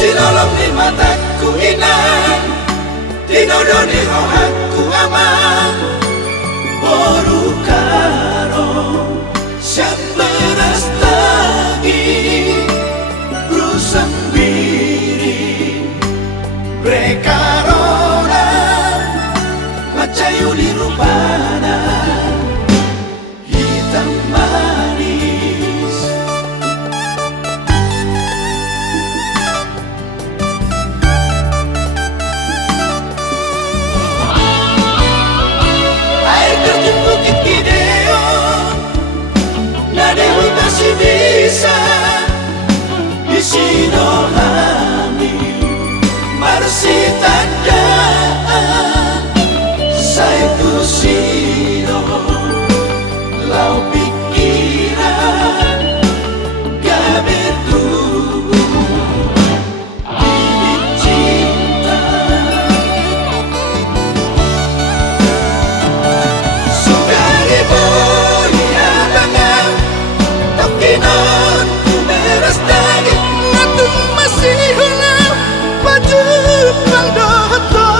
Sinolong ni mataku inang, tinodoni rohaku aman. Boru karo siap beras tagi, rusang biri brekarona, macayu di rupana hitam manis. Terjun Bukit Gideon, na Dewi masih bisa di Sidohami, Marsi tandaan Saitu Sido, lau pikiran gaber tubuh bibit cinta. Tokinon ku beras daging ngatung masih hulau baju bang doto.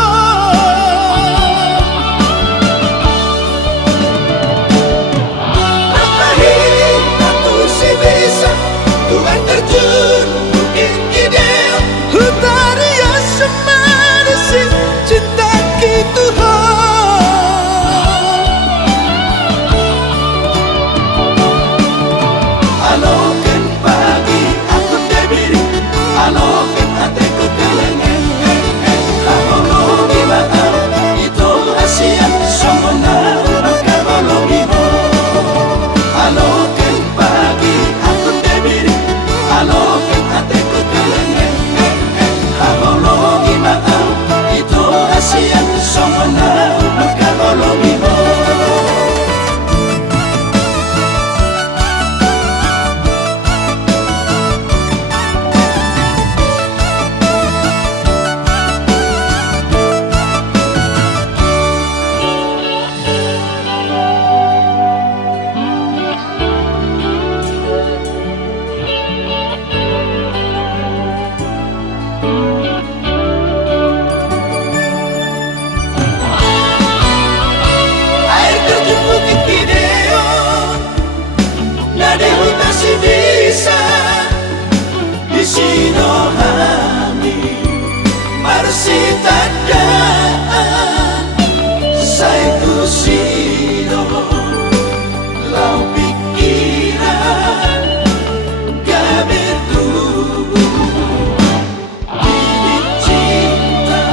Apahin aku si bisa Tuhan terjun Bukit Gideon, Hutaria semarisi cinta gitu ho. Aloken pagi aku tebiri, aloken hatiku kelengen. Lahologi maam itu asian somona maka bologi mo. Aloken pagi aku tebiri, aloken hatiku kelengen. Lahologi maam itu asian somona maka bologi mo. Bukit Gideon, na Dewi masih bisa di Sidohami, Marsi tandaan Saitu Sido, lau pikiran gaber tubuh bibit cinta.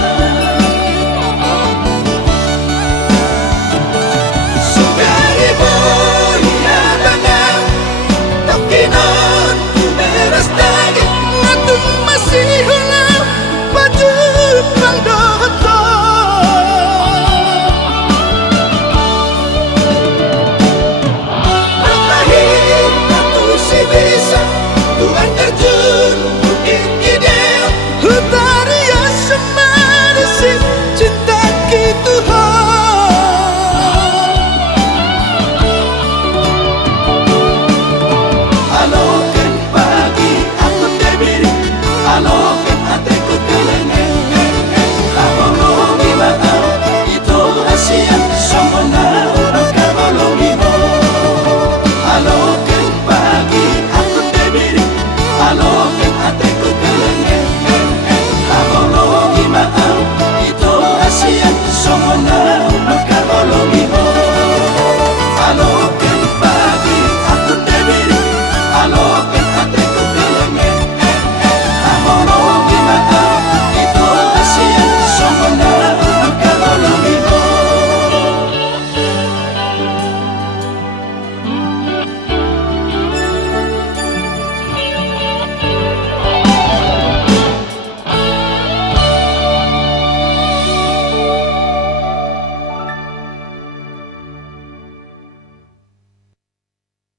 Tokinon